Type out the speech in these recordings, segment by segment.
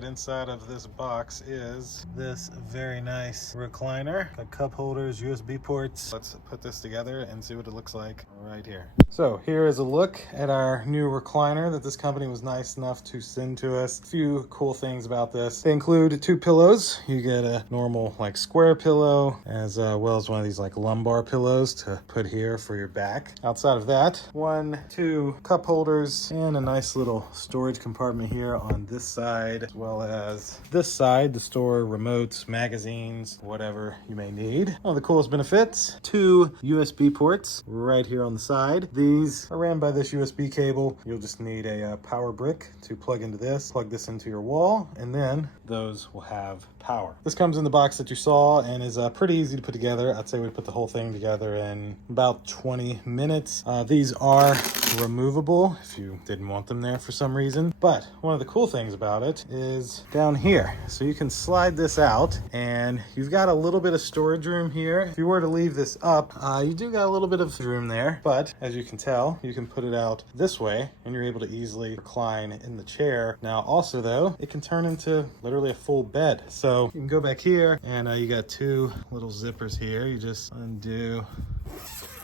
right inside of this box is this very nice recliner. Got cup holders, USB ports. Let's put this together and see what it looks like right here. So here is a look at our new recliner that this company was nice enough to send to us. A few cool things about this. They include 2 pillows. You get a normal like square pillow as well as one of these like lumbar pillows to put here for your back. Outside of that, 2 cup holders and a nice little storage compartment here on this side, as well as this side to store remotes, magazines, whatever you may need. One of the coolest benefits, 2 USB ports right here on the side. These are ran by this USB cable. You'll just need a power brick to plug into this, plug this into your wall, and then those will have power. This comes in the box that you saw and is pretty easy to put together. I'd say we put the whole thing together in about 20 minutes. These are removable if you didn't want them there for some reason. But one of the cool things about it is down here. So you can slide this out and you've got a little bit of storage room here. If you were to leave this up, you do got a little bit of room there. But as you can tell, you can put it out this way and you're able to easily recline in the chair. Now also though, it can turn into literally a full bed. So you can go back here and you got 2 little zippers here. You just undo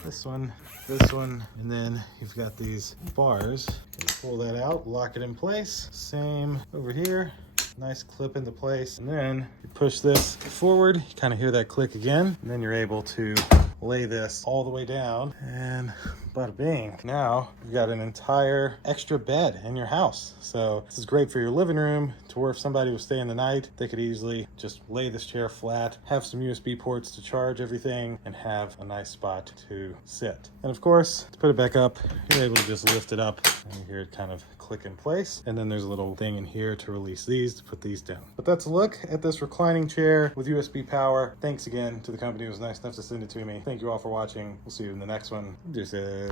this one, and then you've got these bars. You pull that out, lock it in place. Same over here. Nice clip into place. And then you push this forward, you kind of hear that click again, and then you're able to lay this all the way down and bada bing. Now you've got an entire extra bed in your house. So this is great for your living room to where if somebody was staying the night, they could easily just lay this chair flat, have some USB ports to charge everything, and have a nice spot to sit. And of course, to put it back up, you're able to just lift it up and you hear it kind of click in place. And then there's a little thing in here to release these, to put these down. But that's a look at this reclining chair with USB power. Thanks again to the company who was nice enough to send it to me. Thank you all for watching. We'll see you in the next one. Deuces.